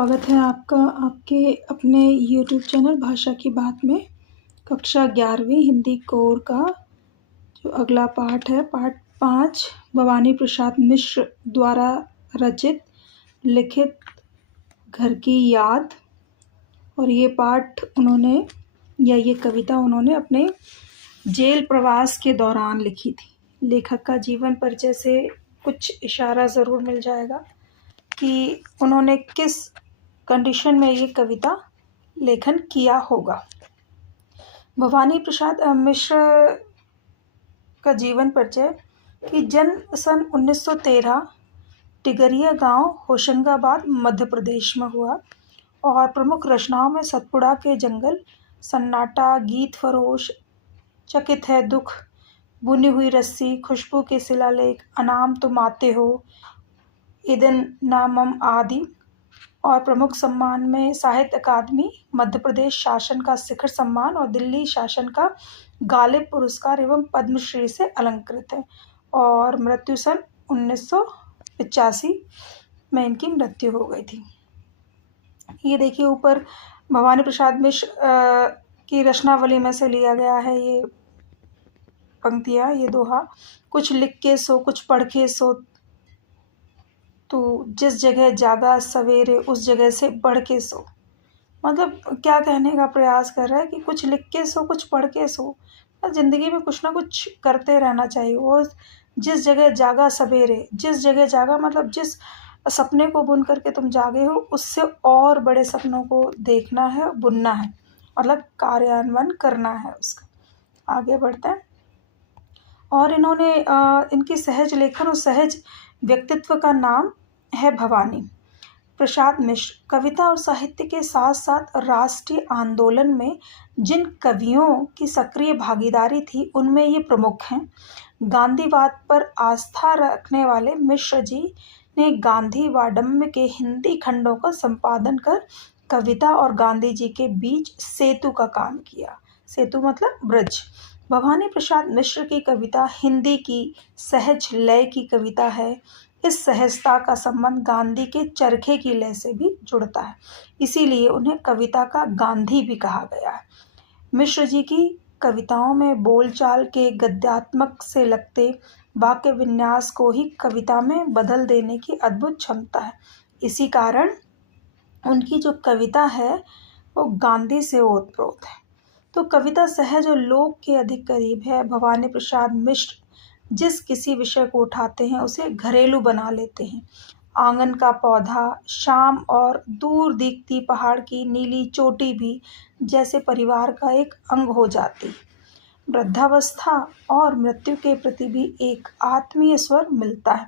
स्वागत है आपका आपके अपने यूट्यूब चैनल भाषा की बात में। कक्षा 11वीं हिंदी कोर का जो अगला पाठ है, पाठ 5, भवानी प्रसाद मिश्र द्वारा रचित लिखित घर की याद। और ये पाठ उन्होंने ये कविता उन्होंने अपने जेल प्रवास के दौरान लिखी थी। लेखक का जीवन परिचय से कुछ इशारा ज़रूर मिल जाएगा कि उन्होंने किस कंडीशन में ये कविता लेखन किया होगा। भवानी प्रसाद मिश्र का जीवन परिचय कि जन्म सन 1913 टिगरिया गांव होशंगाबाद मध्य प्रदेश में हुआ और प्रमुख रचनाओं में सतपुड़ा के जंगल, सन्नाटा, गीत फरोश, चकित है दुख, बुनी हुई रस्सी, खुशबू के शिलालेख, अनाम तुम आते हो, ईदन नामम आदि। और प्रमुख सम्मान में साहित्य अकादमी, मध्य प्रदेश शासन का शिखर सम्मान और दिल्ली शासन का गालिब पुरस्कार एवं पद्मश्री से अलंकृत है। और मृत्यु सन 1985 में इनकी मृत्यु हो गई थी। ये देखिए ऊपर भवानी प्रसाद मिश्र की रचनावली में से लिया गया है ये पंक्तियाँ, ये दोहा। कुछ लिख के सो, कुछ पढ़ के सो, तो जिस जगह जागा सवेरे उस जगह से बढ़ के सो। मतलब क्या कहने का प्रयास कर रहा है कि कुछ लिख के सो, कुछ पढ़ के सो। ज़िंदगी में कुछ ना कुछ करते रहना चाहिए। वो जिस जगह जागा सवेरे, जिस जगह जागा मतलब जिस सपने को बुन करके तुम जागे हो, उससे और बड़े सपनों को देखना है, बुनना है, मतलब कार्यान्वयन करना है उसका। आगे बढ़ते हैं। और इन्होंने इनकी सहज लेखन और सहज व्यक्तित्व का नाम है भवानी प्रसाद मिश्र। कविता और साहित्य के साथ साथ राष्ट्रीय आंदोलन में जिन कवियों की सक्रिय भागीदारी थी उनमें ये प्रमुख हैं। गांधीवाद पर आस्था रखने वाले मिश्र जी ने गांधी वाडम्य के हिंदी खंडों का संपादन कर कविता और गांधी जी के बीच सेतु का काम किया। सेतु मतलब ब्रिज। भवानी प्रसाद मिश्र की कविता हिंदी की सहज लय की कविता है। इस सहजता का संबंध गांधी के चरखे की लय से भी जुड़ता है, इसीलिए उन्हें कविता का गांधी भी कहा गया है। मिश्र जी की कविताओं में बोलचाल के गद्यात्मक से लगते वाक्य विन्यास को ही कविता में बदल देने की अद्भुत क्षमता है। इसी कारण उनकी जो कविता है वो गांधी से ओतप्रोत है। तो कविता सहज और लोक के अधिक करीब है। भवानी प्रसाद मिश्र जिस किसी विषय को उठाते हैं उसे घरेलू बना लेते हैं। आंगन का पौधा, शाम और दूर दिखती पहाड़ की नीली चोटी भी जैसे परिवार का एक अंग हो जाती। वृद्धावस्था और मृत्यु के प्रति भी एक आत्मीय स्वर मिलता है।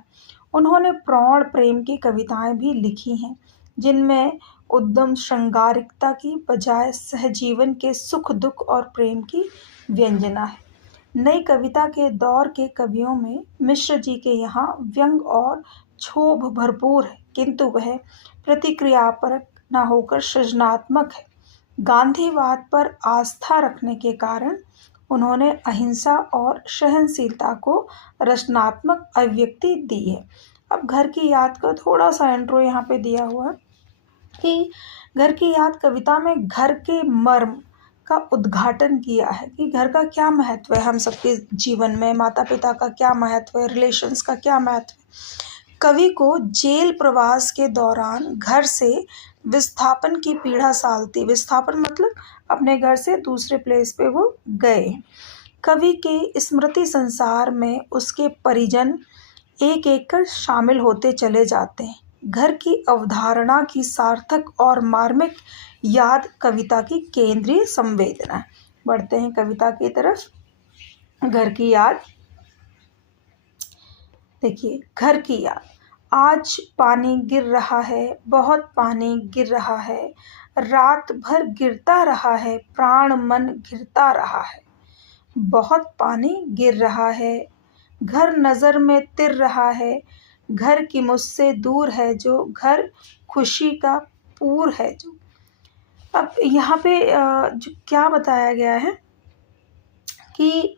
उन्होंने प्रौढ़ प्रेम की कविताएं भी लिखी हैं जिनमें उद्दम श्रृंगारिकता की बजाय सहजीवन के सुख दुख और प्रेम की व्यंजना है। नई कविता के दौर के कवियों में मिश्र जी के यहाँ व्यंग और क्षोभ भरपूर है, किंतु वह प्रतिक्रियापरक न होकर सृजनात्मक है। गांधीवाद पर आस्था रखने के कारण उन्होंने अहिंसा और सहनशीलता को रचनात्मक अभिव्यक्ति दी है। अब घर की याद का थोड़ा सा इंट्रो यहाँ पे दिया हुआ है कि घर की याद कविता में घर के मर्म का उद्घाटन किया है कि घर का क्या महत्व है हम सबके जीवन में, माता पिता का क्या महत्व है, रिलेशंस का क्या महत्व है। कवि को जेल प्रवास के दौरान घर से विस्थापन की पीड़ा सालती। विस्थापन मतलब अपने घर से दूसरे प्लेस पे वो गए। कवि के स्मृति संसार में उसके परिजन एक एक कर शामिल होते चले जाते हैं। घर की अवधारणा की सार्थक और मार्मिक याद कविता की केंद्रीय संवेदना है। बढ़ते हैं कविता की तरफ। घर की याद। देखिए, घर की याद। आज पानी गिर रहा है, बहुत पानी गिर रहा है, रात भर गिरता रहा है, प्राण मन गिरता रहा है। बहुत पानी गिर रहा है, घर नज़र में तिर रहा है, घर की मुझसे दूर है जो, घर खुशी का पूर है जो। अब यहाँ पे जो क्या बताया गया है कि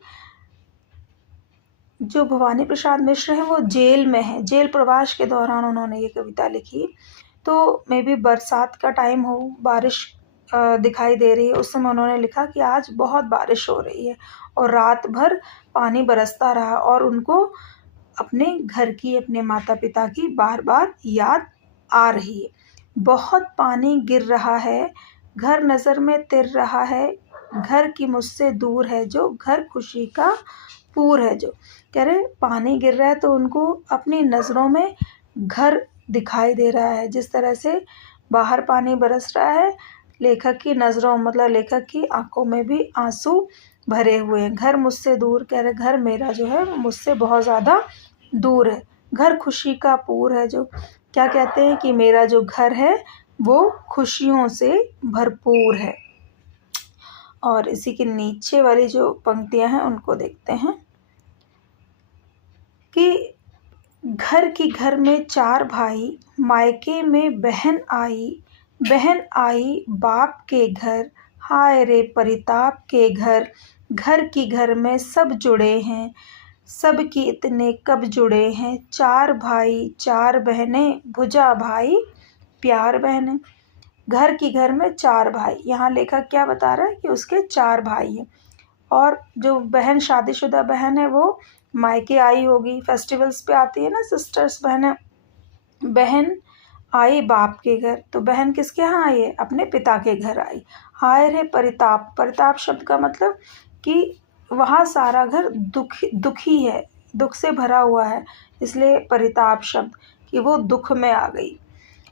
जो भवानी प्रसाद मिश्र हैं वो जेल में हैं। जेल प्रवास के दौरान उन्होंने ये कविता लिखी। तो मे बी बरसात का टाइम हो, बारिश दिखाई दे रही है। उस समय उन्होंने लिखा कि आज बहुत बारिश हो रही है और रात भर पानी बरसता रहा और उनको अपने घर की, अपने माता पिता की बार बार याद आ रही है। बहुत पानी गिर रहा है, घर नज़र में तिर रहा है, घर की मुझसे दूर है जो, घर खुशी का पूर है जो। कह रहे पानी गिर रहा है तो उनको अपनी नज़रों में घर दिखाई दे रहा है। जिस तरह से बाहर पानी बरस रहा है, लेखक की नज़रों मतलब लेखक की आंखों में भी आंसू भरे हुए हैं। घर मुझसे दूर, कह रहे घर मेरा जो है मुझसे बहुत ज़्यादा दूर है, घर खुशी का पूर है जो। क्या कहते हैं कि मेरा जो घर है वो खुशियों से भरपूर है। और इसी के नीचे वाली जो पंक्तियां हैं उनको देखते हैं कि घर की घर में 4 भाई, मायके में बहन आई बाप के घर, हाय रे परिताप के घर। घर की घर में सब जुड़े हैं, सबकी इतने कब जुड़े हैं, 4 भाई 4 बहनें, भुजा भाई प्यार बहनें। घर की घर में 4 भाई, यहाँ लेखक क्या बता रहा है कि उसके 4 भाई हैं और जो बहन शादीशुदा बहन है वो मायके आई होगी, फेस्टिवल्स पे आती है ना सिस्टर्स बहनें। बहन आई बाप के घर, तो बहन किसके यहाँ आई है, अपने पिता के घर आई। हाय रे परिताप, परिताप शब्द का मतलब कि वहाँ सारा घर दुखी है, दुख से भरा हुआ है, इसलिए परिताप शब्द कि वो दुख में आ गई।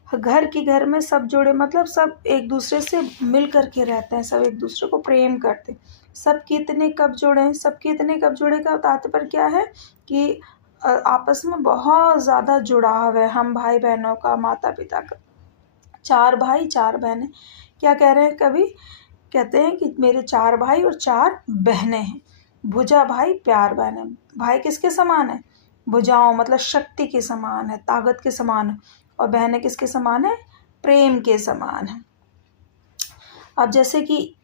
घर की घर में सब जुड़े मतलब सब एक दूसरे से मिल करके रहते हैं, सब एक दूसरे को प्रेम करते हैं। सब कितने कब जुड़े हैं, सब कितने कब जुड़े का तात्पर्य क्या है कि आपस में बहुत ज़्यादा जुड़ाव है हम भाई बहनों का, माता पिता का। 4 भाई 4 बहनें, क्या कह रहे हैं कवि, कहते हैं कि मेरे 4 भाई और 4 बहनें हैं। भुजा भाई प्यार बहनें, भाई किसके समान है, भुजाओं मतलब शक्ति के समान है, ताकत के समान है, और बहनें किसके समान है, प्रेम के समान है। अब जैसे कि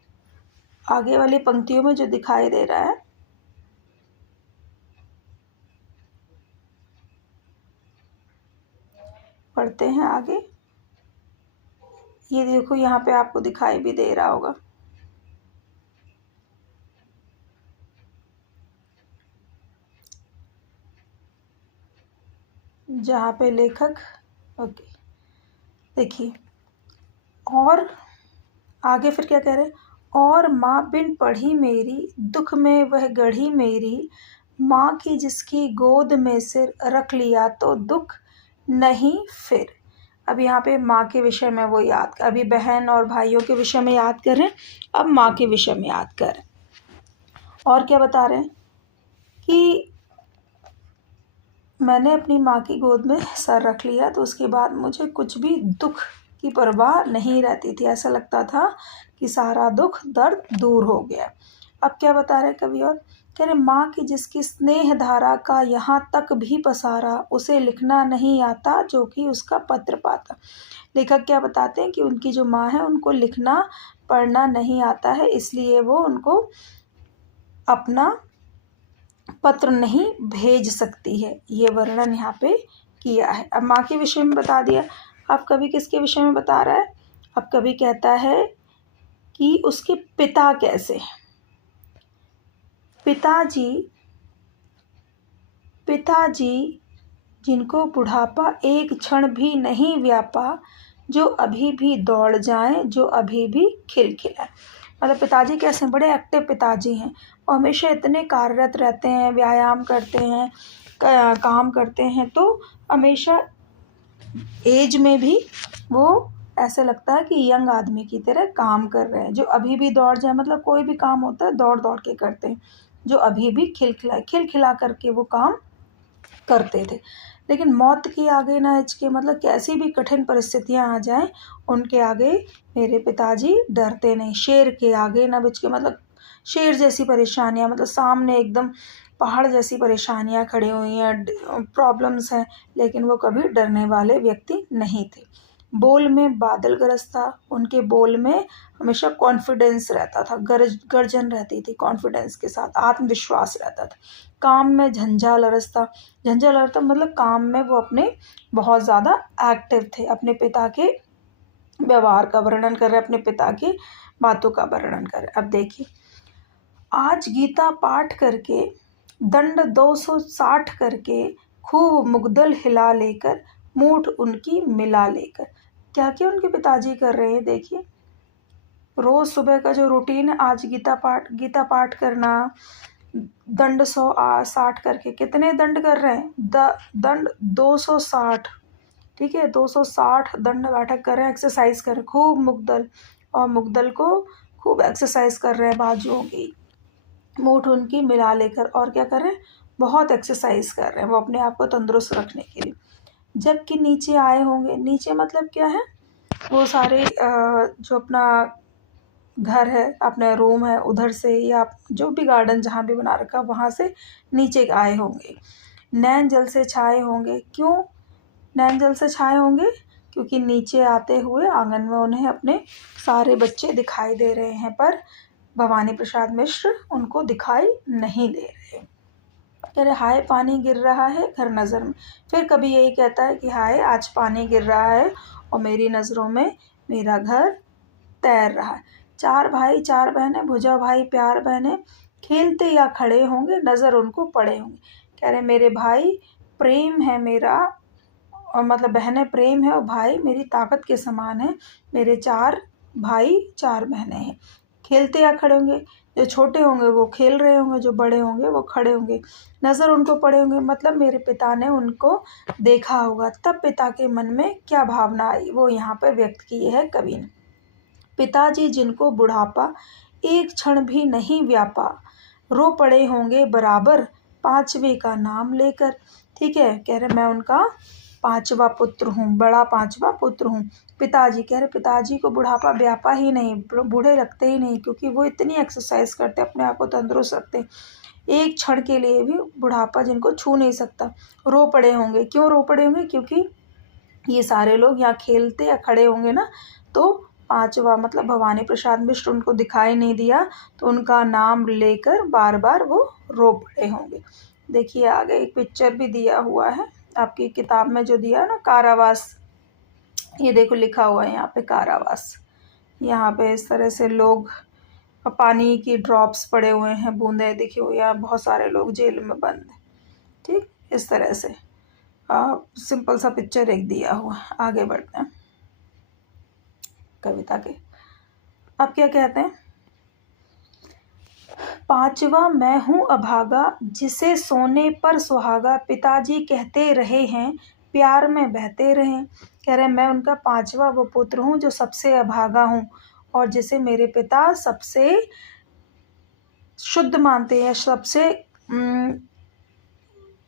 आगे वाली पंक्तियों में जो दिखाई दे रहा है, पढ़ते हैं आगे। ये देखो यहाँ पे आपको दिखाई भी दे रहा होगा, जहाँ पे लेखक, ओके देखिए, और आगे फिर क्या कह रहे हैं, और माँ बिन पढ़ी मेरी, दुख में वह गढ़ी मेरी, माँ की जिसकी गोद में सिर, रख लिया तो दुख नहीं फिर। अब यहाँ पे माँ के विषय में वो याद, अभी बहन और भाइयों के विषय में याद कर रहे हैं, अब माँ के विषय में याद कर रहे हैं। और क्या बता रहे हैं कि मैंने अपनी माँ की गोद में सर रख लिया तो उसके बाद मुझे कुछ भी दुख की परवाह नहीं रहती थी, ऐसा लगता था कि सारा दुख दर्द दूर हो गया। अब क्या बता रहे कवि, और कह रहे माँ की जिसकी स्नेह धारा का यहाँ तक भी पसारा, उसे लिखना नहीं आता जो कि उसका पत्र पाता। लेखक क्या बताते हैं कि उनकी जो माँ है उनको लिखना पढ़ना नहीं आता है, इसलिए वो उनको अपना पत्र नहीं भेज सकती है, ये वर्णन यहाँ पे किया है। अब माँ के विषय में बता दिया, अब कवि किसके विषय में बता रहा है, अब कवि कहता है कि उसके पिता कैसे, पिताजी जिनको बुढ़ापा एक क्षण भी नहीं व्यापा, जो अभी भी दौड़ जाएं, जो अभी भी खिलखिलाएं। मतलब पिताजी कैसे, बड़े एक्टिव पिताजी हैं और हमेशा इतने कार्यरत रहते हैं, व्यायाम करते हैं, काम करते हैं, तो हमेशा एज में भी वो ऐसे लगता है कि यंग आदमी की तरह काम कर रहे हैं। जो अभी भी दौड़ जाए मतलब कोई भी काम होता है दौड़ दौड़ के करते हैं, जो अभी भी खिलखिला करके वो काम करते थे। लेकिन मौत के आगे ना हिचके, मतलब कैसी भी कठिन परिस्थितियां आ जाएं उनके आगे मेरे पिताजी डरते नहीं। शेर के आगे ना बिचके, मतलब शेर जैसी परेशानियां, मतलब सामने एकदम पहाड़ जैसी परेशानियां खड़ी हुई हैं, प्रॉब्लम्स हैं, लेकिन वो कभी डरने वाले व्यक्ति नहीं थे। बोल में बादल गरजता, उनके बोल में हमेशा कॉन्फिडेंस रहता था, गर्जन रहती थी, कॉन्फिडेंस के साथ आत्मविश्वास रहता था। काम में झंझा लरसता, झंझा लरसता मतलब काम में वो अपने बहुत ज़्यादा एक्टिव थे, अपने पिता के व्यवहार का वर्णन कर रहे, अपने पिता की बातों का वर्णन कर रहे। अब देखिए, आज गीता पाठ करके दंड 260 करके खूब मुग्दल हिला लेकर मूठ उनकी मिला लेकर। क्या क्या उनके पिताजी कर रहे हैं देखिए। रोज सुबह का जो रूटीन है, आज गीता पाठ करना, दंड 160 करके कितने दंड कर रहे हैं, दंड 260, ठीक है, 260 दंड बैठक कर रहे हैं, एक्सरसाइज कर रहे हैं खूब मुग्दल, और मुग्दल को खूब एक्सरसाइज कर रहे हैं बाजुओं की, मूठ उनकी मिला लेकर, और क्या कर रहे हैं, बहुत एक्सरसाइज कर रहे हैं वो अपने आप को तंदुरुस्त रखने के लिए। जबकि नीचे आए होंगे, नीचे मतलब क्या है, वो सारे जो अपना घर है, अपना रूम है, उधर से या जो भी गार्डन जहाँ भी बना रखा वहाँ से नीचे आए होंगे। नैन जल से छाए होंगे, क्यों नैन जल से छाए होंगे, क्योंकि नीचे आते हुए आंगन में उन्हें अपने सारे बच्चे दिखाई दे रहे हैं, पर भवानी प्रसाद मिश्र उनको दिखाई नहीं दे रहे। कह रहे हाय पानी गिर रहा है घर नज़र में, फिर कभी यही कहता है कि हाय आज पानी गिर रहा है और मेरी नज़रों में मेरा घर तैर रहा है। चार भाई चार बहनें, भुजा भाई प्यार बहनें, खेलते या खड़े होंगे नज़र उनको पड़े होंगे। कह रहे मेरे भाई प्रेम है मेरा, और मतलब बहनें प्रेम है और भाई मेरी ताकत के समान है। मेरे चार भाई चार बहनें हैं। खेलते या खड़े होंगे, जो छोटे होंगे वो खेल रहे होंगे, जो बड़े होंगे वो खड़े होंगे, नज़र उनको पड़े होंगे, मतलब मेरे पिता ने उनको देखा होगा। तब पिता के मन में क्या भावना आई, वो यहाँ पर व्यक्त की है कवि ने। पिताजी जिनको बुढ़ापा एक क्षण भी नहीं व्यापा, रो पड़े होंगे बराबर पांचवे का नाम लेकर। ठीक है, कह रहे मैं उनका पांचवा पुत्र हूँ, बड़ा पांचवा पुत्र हूँ। पिताजी कह रहे पिताजी को बुढ़ापा व्यापा ही नहीं, बूढ़े लगते ही नहीं, क्योंकि वो इतनी एक्सरसाइज करते, अपने आप को तंदुरुस्त रखते, एक क्षण के लिए भी बुढ़ापा जिनको छू नहीं सकता। रो पड़े होंगे, क्यों रो पड़े होंगे, क्योंकि ये सारे लोग यहाँ खेलते या खड़े होंगे ना, तो पांचवा मतलब भवानी प्रसाद मिश्र उनको दिखाई नहीं दिया, तो उनका नाम लेकर बार बार वो रो पड़े होंगे। देखिए आगे एक पिक्चर भी दिया हुआ है आपकी किताब में, जो दिया ना कारावास, ये देखो लिखा हुआ है यहाँ पे कारावास। यहाँ पे इस तरह से लोग, पानी की ड्रॉप्स पड़े हुए हैं, बूंदे देखिए, यहाँ बहुत सारे लोग जेल में बंद हैं। ठीक, इस तरह से सिंपल सा पिक्चर एक दिया हुआ। आगे बढ़ते हैं कविता के। अब क्या कहते हैं, पांचवा मैं हूँ अभागा, जिसे सोने पर सुहागा, पिताजी कहते रहे हैं प्यार में बहते रहे। कह रहे मैं उनका पांचवा वो पुत्र हूँ जो सबसे अभागा हूँ, और जिसे मेरे पिता सबसे शुद्ध मानते हैं, सबसे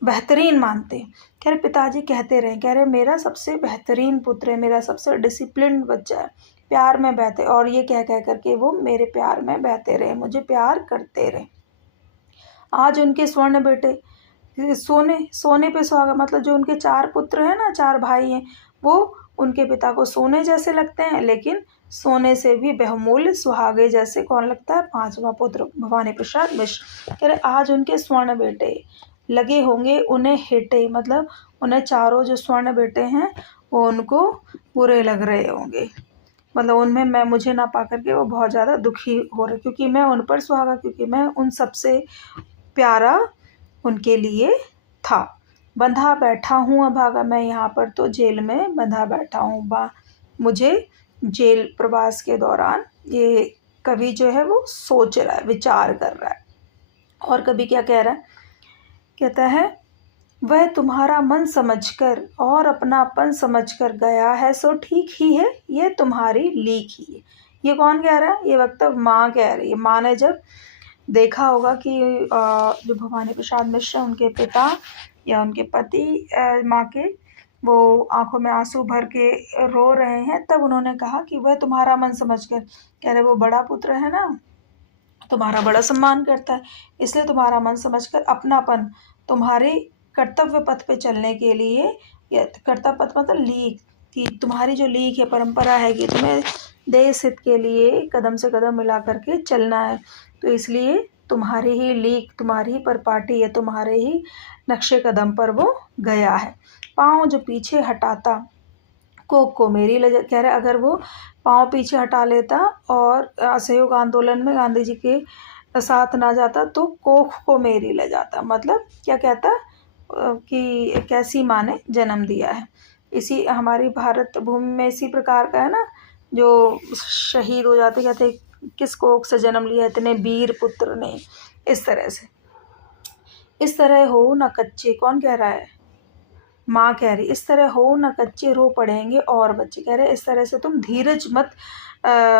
बेहतरीन मानते हैं। कह रहे पिताजी कहते रहे, कह रहे मेरा सबसे बेहतरीन पुत्र है, मेरा सबसे डिसिप्लिन बच्चा है, प्यार में बहते, और ये कह कह करके वो मेरे प्यार में बहते रहे, मुझे प्यार करते रहे। आज उनके स्वर्ण बेटे सोने पे सुहागा, मतलब जो उनके चार पुत्र हैं ना, चार भाई हैं, वो उनके पिता को सोने जैसे लगते हैं, लेकिन सोने से भी बहुमूल्य सुहागे जैसे कौन लगता है, पांचवा पुत्र भवानी प्रसाद मिश्र। कह रहे आज उनके स्वर्ण बेटे लगे होंगे उन्हें हेटे, मतलब उन्हें चारों जो स्वर्ण बेटे हैं वो उनको बुरे लग रहे होंगे, मतलब उनमें मैं मुझे ना पा करके वो बहुत ज़्यादा दुखी हो रहे, क्योंकि मैं उन पर सुहागा, क्योंकि मैं उन सबसे प्यारा उनके लिए था। बंधा बैठा हूँ अभागा, मैं यहाँ पर तो जेल में बंधा बैठा हूँ। मुझे जेल प्रवास के दौरान ये कवि जो है वो सोच रहा है, विचार कर रहा है। और कवि क्या कह रहा है, कहता है वह तुम्हारा मन समझकर और अपनापन समझकर गया है, सो ठीक ही है, ये तुम्हारी लीक ही है। ये कौन कह रहा है, ये वक्तव्य माँ कह रही है। माँ ने जब देखा होगा कि जो भवानी प्रसाद मिश्र उनके पिता या उनके पति माँ के वो आंखों में आंसू भर के रो रहे हैं, तब उन्होंने कहा कि वह तुम्हारा मन समझकर, कह रहे वो बड़ा पुत्र है ना, तुम्हारा बड़ा सम्मान करता है, इसलिए तुम्हारा मन समझकर अपनापन, तुम्हारे कर्तव्य पथ पे चलने के लिए, या कर्तव्य पथ मतलब लीक, कि तुम्हारी जो लीक है, परंपरा है कि तुम्हें देश हित के लिए कदम से कदम मिला करके चलना है, तो इसलिए तुम्हारी ही लीक, तुम्हारी ही परपाटी है, तुम्हारे ही नक्शे कदम पर वो गया है। पाँव जो पीछे हटाता कोख को मेरी कह रहे अगर वो पाँव पीछे हटा लेता और असहयोग आंदोलन में गांधी जी के साथ ना जाता तो कोख को मेरी ले जाता। मतलब क्या कहता कि कैसी माँ ने जन्म दिया है। इसी हमारी भारत भूमि में इसी प्रकार का है ना, जो शहीद हो जाते, कहते किस कोख से जन्म लिया इतने वीर पुत्र ने। इस तरह से, इस तरह हो न कच्चे, कौन कह रहा है? माँ कह रही, इस तरह हो न कच्चे रो पड़ेंगे और बच्चे। कह रहे इस तरह से तुम धीरज मत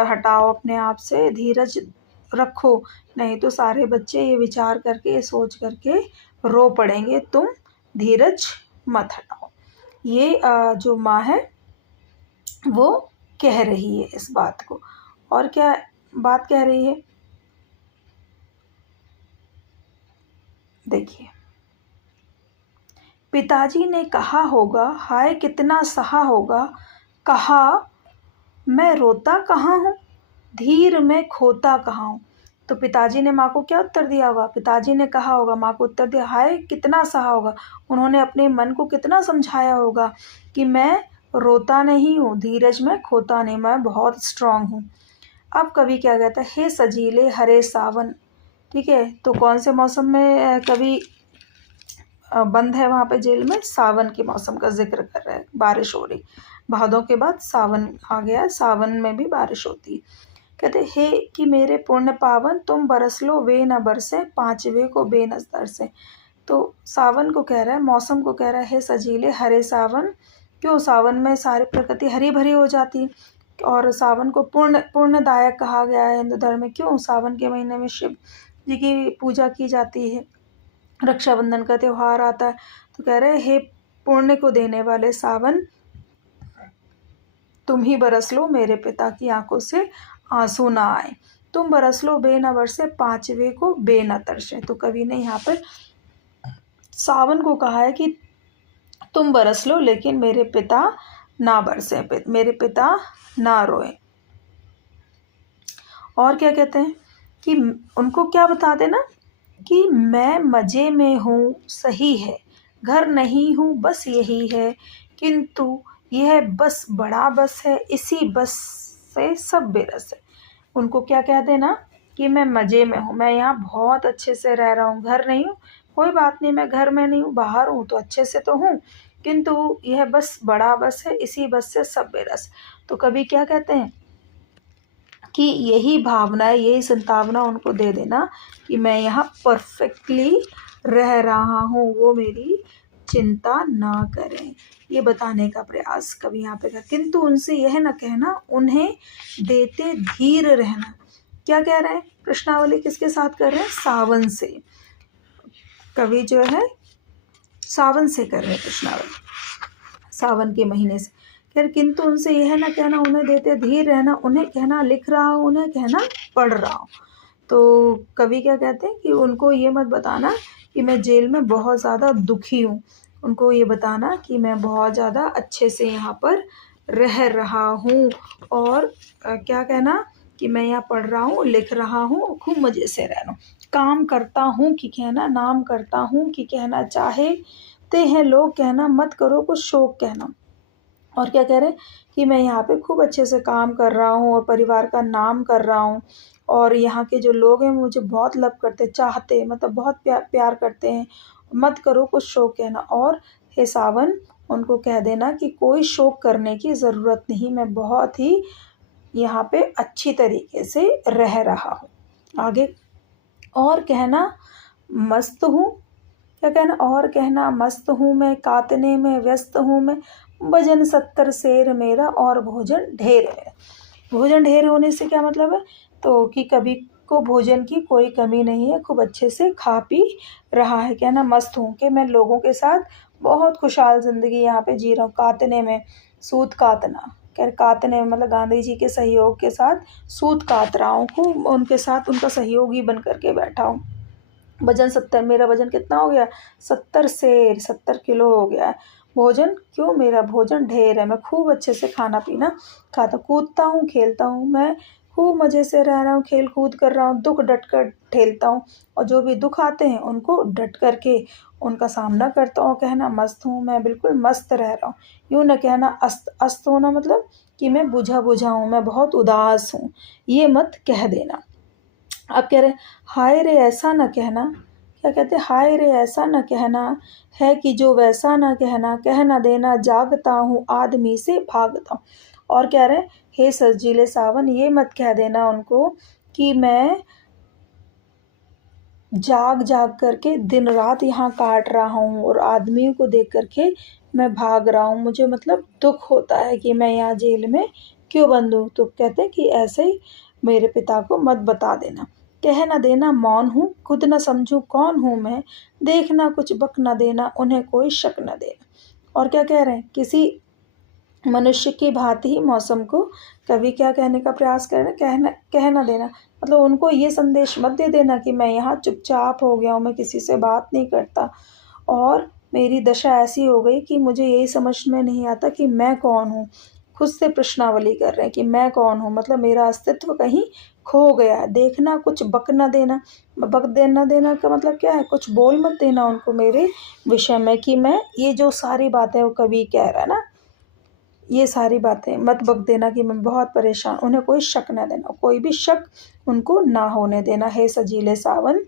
हटाओ अपने आप से, धीरज रखो, नहीं तो सारे बच्चे ये विचार करके, ये सोच करके रो पड़ेंगे, तुम धीरज मत हटाओ। ये जो माँ है वो कह रही है इस बात को। और क्या बात कह रही है देखिए। पिताजी ने कहा होगा हाय कितना सहा होगा, कहा मैं रोता कहाँ हूँ, धीर में खोता कहाँ हूँ। तो पिताजी ने माँ को क्या उत्तर दिया होगा? पिताजी ने कहा होगा, माँ को उत्तर दिया हाय कितना सहा होगा। उन्होंने अपने मन को कितना समझाया होगा कि मैं रोता नहीं हूँ, धीरज में खोता नहीं, मैं बहुत स्ट्रांग हूँ। अब कवि क्या कहता है, हे सजीले हरे सावन। ठीक है, तो कौन से मौसम में कवि बंद है वहाँ पे जेल में? सावन के मौसम का जिक्र कर रहा है, बारिश हो रही, भादों के बाद सावन आ गया, सावन में भी बारिश होती है। कहते हे कि मेरे पुण्य पावन, तुम बरस लो वे न बरसे, पांचवे को बेनस तरसे। तो सावन को कह रहा है, मौसम को कह रहा है, हे सजीले हरे सावन। क्यों? सावन में सारी प्रकृति हरी भरी हो जाती, और सावन को पुण्यदायक कहा गया है हिंदू धर्म में। क्यों? सावन के महीने में शिव जी की पूजा की जाती है, रक्षाबंधन का त्यौहार आता है। तो कह रहे हे पुण्य को देने वाले सावन, तुम ही बरस लो, मेरे पिता की आंखों से आंसू ना आए। तुम बरस लो बे न बरसे, पांचवे को बे न तरसे। तो कवि ने यहाँ पर सावन को कहा है कि तुम बरस लो लेकिन मेरे पिता ना बरसे, मेरे पिता ना रोए। और क्या कहते हैं कि उनको क्या बता देना कि मैं मज़े में हूँ, सही है, घर नहीं हूँ बस यही है, किंतु यह बस बड़ा बस है, इसी बस से सब बेरस है। उनको क्या कह देना कि मैं मज़े में हूँ, मैं यहाँ बहुत अच्छे से रह रहा हूँ, घर नहीं हूँ, कोई बात नहीं, मैं घर में नहीं हूँ, बाहर हूँ तो अच्छे से तो हूँ, किंतु यह बस बड़ा बस है, इसी बस से सब बेरस। तो कभी क्या कहते हैं कि यही भावना है, यही संतावना उनको दे देना कि मैं यहाँ परफेक्टली रह रहा हूँ, वो मेरी चिंता ना करें। ये बताने का प्रयास कभी यहाँ पे कर, किंतु उनसे यह न कहना उन्हें देते धीर रहना। क्या कह रहे हैं? प्रश्नावली किसके साथ कर रहे हैं? सावन से। कवि जो है सावन से कर रहे हैं प्रश्नावली, सावन के महीने से। फिर किंतु उनसे यह ना कहना उन्हें देते धीर रहना, उन्हें कहना लिख रहा हूँ, उन्हें कहना पढ़ रहा हूँ। तो कवि क्या कहते हैं कि उनको ये मत बताना कि मैं जेल में बहुत ज़्यादा दुखी हूँ, उनको ये बताना कि मैं बहुत ज़्यादा अच्छे से यहाँ पर रह रहा हूँ। और क्या कहना कि मैं यहाँ पढ़ रहा हूँ, लिख रहा हूँ, खूब मज़े से रह रहा हूँ। काम करता हूँ कि कहना, नाम करता हूँ कि कहना, चाहते हैं लोग कहना, मत करो कुछ शौक कहना। और क्या कह रहे हैं कि मैं यहाँ पे खूब अच्छे से काम कर रहा हूँ और परिवार का नाम कर रहा हूँ, और यहाँ के जो लोग हैं मुझे बहुत लव करते, चाहते, मतलब बहुत प्यार करते हैं, मत करो कुछ शौक कहना। और हे सावन, उनको कह देना कि कोई शौक करने की ज़रूरत नहीं, मैं बहुत ही यहाँ पे अच्छी तरीके से रह रहा हूँ। आगे और कहना मस्त हूँ, क्या कहना? और कहना मस्त हूँ मैं, कातने में व्यस्त हूँ मैं, वजन 70 सेर मेरा और भोजन ढेर है मेरा। भोजन ढेर होने से क्या मतलब है? तो कि कभी को भोजन की कोई कमी नहीं है, खूब अच्छे से खा पी रहा है। कहना मस्त हूँ कि मैं लोगों के साथ बहुत खुशहाल ज़िंदगी यहाँ पे जी रहा हूँ। कातने में, सूत कातना, कह कातने में मतलब गांधी जी के सहयोग के साथ सूत कात रहा हूँ, खूब उनके साथ उनका सहयोगी बन करके बैठा हूँ। वजन 70, मेरा वजन कितना हो गया? 70 सेर, 70 किलो हो गया है। भोजन क्यों, मेरा भोजन ढेर है, मैं खूब अच्छे से खाना पीना खाता हूँ, कूदता हूँ खेलता हूँ, मैं खूब मज़े से रह रहा हूँ, खेल कूद कर रहा हूँ, दुख डट कर ठेलता हूँ और जो भी दुख आते हैं उनको डट करके उनका सामना करता हूँ। कहना मस्त हूँ, मैं बिल्कुल मस्त रह रहा हूँ। यूँ न कहना अस्त अस्त होना मतलब कि मैं बुझा बुझा हूँ, मैं बहुत उदास हूँ, ये मत कह देना। अब कह रहे हैं, हाय रे ऐसा न कहना, क्या कहते हैं, हाय रे ऐसा न कहना है कि जो वैसा न कहना, कह न देना जागता हूँ आदमी से भागता हूँ। और कह रहे हैं, हे सजीले सावन, ये मत कह देना उनको कि मैं जाग जाग करके दिन रात यहाँ काट रहा हूँ और आदमियों को देख करके मैं भाग रहा हूँ, मुझे मतलब दुख होता है कि मैं यहाँ जेल में क्यों बंद हूँ। तो कहते हैं कि ऐसे ही मेरे पिता को मत बता देना, कह न देना मौन हूँ, खुद न समझूं कौन हूँ मैं, देखना कुछ बक न देना, उन्हें कोई शक न देना। और क्या कह रहे हैं, किसी मनुष्य की भांति ही मौसम को कभी क्या कहने का प्रयास कर रहे हैं, कह न देना मतलब उनको ये संदेश मत दे देना कि मैं यहाँ चुपचाप हो गया हूँ, मैं किसी से बात नहीं करता और मेरी दशा ऐसी हो गई कि मुझे यही समझ में नहीं आता कि मैं कौन हूँ। खुद से प्रश्नावली कर रहे हैं कि मैं कौन हूँ, मतलब मेरा अस्तित्व कहीं खो गया है। देखना कुछ बक न देना, बक देना देना का मतलब क्या है, कुछ बोल मत देना उनको मेरे विषय में कि मैं ये जो सारी बातें वो कवि कह रहा है ना, ये सारी बातें मत बक देना कि मैं बहुत परेशान, उन्हें कोई शक न देना, कोई भी शक उनको ना होने देना। हे सजीले सावन,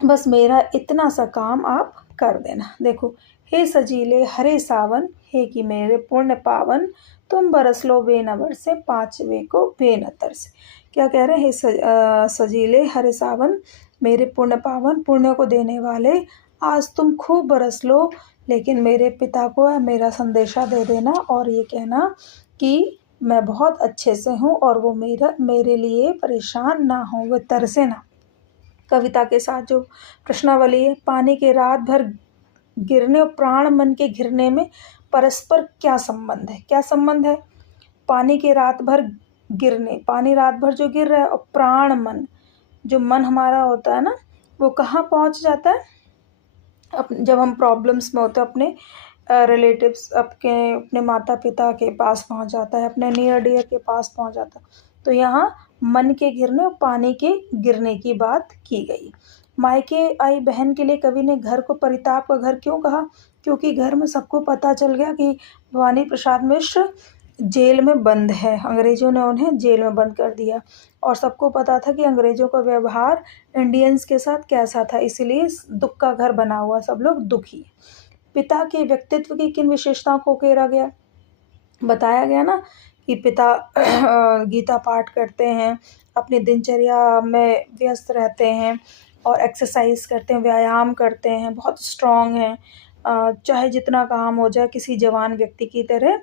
बस मेरा इतना सा काम आप कर देना। देखो, हे सजीले हरे सावन, हे कि मेरे पुण्य पावन, तुम बरस लो बेन बरसे, पाँचवे को बेन तरसे। क्या कह रहे हैं, हे सजीले हरे सावन, मेरे पुण्य पावन, पुण्य को देने वाले, आज तुम खूब बरस लो, लेकिन मेरे पिता को मेरा संदेशा दे देना और ये कहना कि मैं बहुत अच्छे से हूँ और वो मेरे लिए परेशान ना हो, वो तरसे ना। कविता के साथ जो प्रश्नावली है, पानी के रात भर गिरने और प्राण मन के घिरने में परस्पर क्या संबंध है, क्या संबंध है। पानी के रात भर गिरने, पानी रात भर जो गिर रहा है, और प्राण मन, जो मन हमारा होता है ना, वो कहाँ पहुँच जाता है, जब हम प्रॉब्लम्स में होते हैं अपने रिलेटिव्स, अपने माता पिता के पास पहुंच जाता है, अपने नियर डियर के पास पहुंच जाता है। तो यहाँ मन के गिरने और पानी के गिरने की बात की गई। मायके आई बहन के लिए कवि ने घर को परिताप का घर क्यों कहा, क्योंकि घर में सबको पता चल गया कि भवानी प्रसाद मिश्र जेल में बंद है, अंग्रेज़ों ने उन्हें जेल में बंद कर दिया और सबको पता था कि अंग्रेज़ों का व्यवहार इंडियंस के साथ कैसा था, इसलिए दुख का घर बना हुआ, सब लोग दुखी। पिता के व्यक्तित्व की किन विशेषताओं को उकेरा गया, बताया गया ना कि पिता गीता पाठ करते हैं, अपनी दिनचर्या में व्यस्त रहते हैं और एक्सरसाइज करते हैं, व्यायाम करते हैं, बहुत स्ट्रॉन्ग हैं, चाहे जितना काम हो जाए किसी जवान व्यक्ति की तरह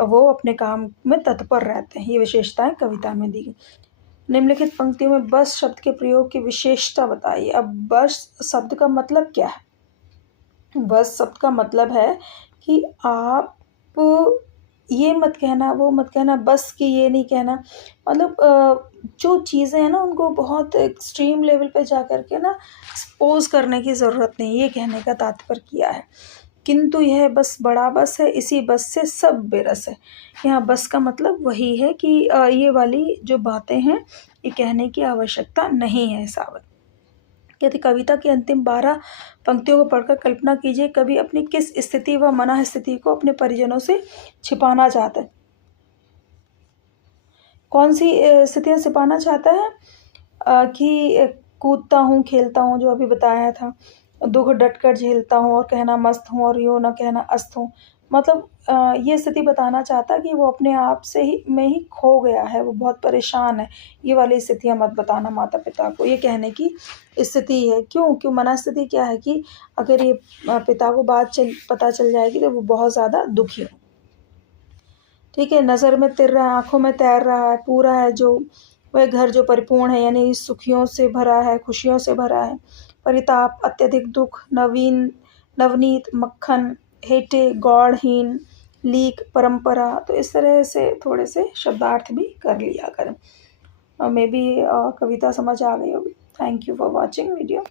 वो अपने काम में तत्पर रहते हैं। ये विशेषताएं कविता में दी गई। निम्नलिखित पंक्तियों में बस शब्द के प्रयोग की विशेषता बताइए। अब बस शब्द का मतलब क्या है, बस शब्द का मतलब है कि आप ये मत कहना, वो मत कहना, बस कि ये नहीं कहना, मतलब जो चीज़ें हैं ना उनको बहुत एक्सट्रीम लेवल पे जा कर के ना एक्सपोज करने की ज़रूरत नहीं, ये कहने का तात्पर्य किया है। किंतु यह बस बड़ा बस है, इसी बस से सब बेरस है। यहाँ बस का मतलब वही है कि ये वाली जो बातें हैं ये कहने की आवश्यकता नहीं है। सावन कहते, कविता की अंतिम 12 पंक्तियों को पढ़कर कल्पना कीजिए कवि अपनी किस स्थिति व मनः स्थिति को अपने परिजनों से छिपाना चाहता है। कौन सी स्थितियाँ छिपाना चाहता है, कि कूदता हूँ खेलता हूँ, जो अभी बताया था, दुख डट कर झेलता हूँ और कहना मस्त हूँ और यूँ न कहना अस्त हूँ। मतलब ये स्थिति बताना चाहता है कि वो अपने आप से ही में ही खो गया है, वो बहुत परेशान है। ये वाली स्थितियाँ मत बताना माता पिता को, ये कहने की स्थिति है। क्यों मनःस्थिति क्या है कि अगर ये पिता को पता चल जाएगी तो वो बहुत ज़्यादा दुखी हो। ठीक है, नज़र में तिर रहा है, आँखों में तैर रहा है, पूरा है जो वह घर जो परिपूर्ण है, यानी सुखियों से भरा है, खुशियों से भरा है। परिताप, अत्यधिक दुख, नवनीत, मक्खन, हेटे, गौड़हीन, लीक, परंपरा। तो इस तरह से थोड़े से शब्दार्थ भी कर लिया करें। मे बी कविता समझ आ गई होगी। Thank you for watching video.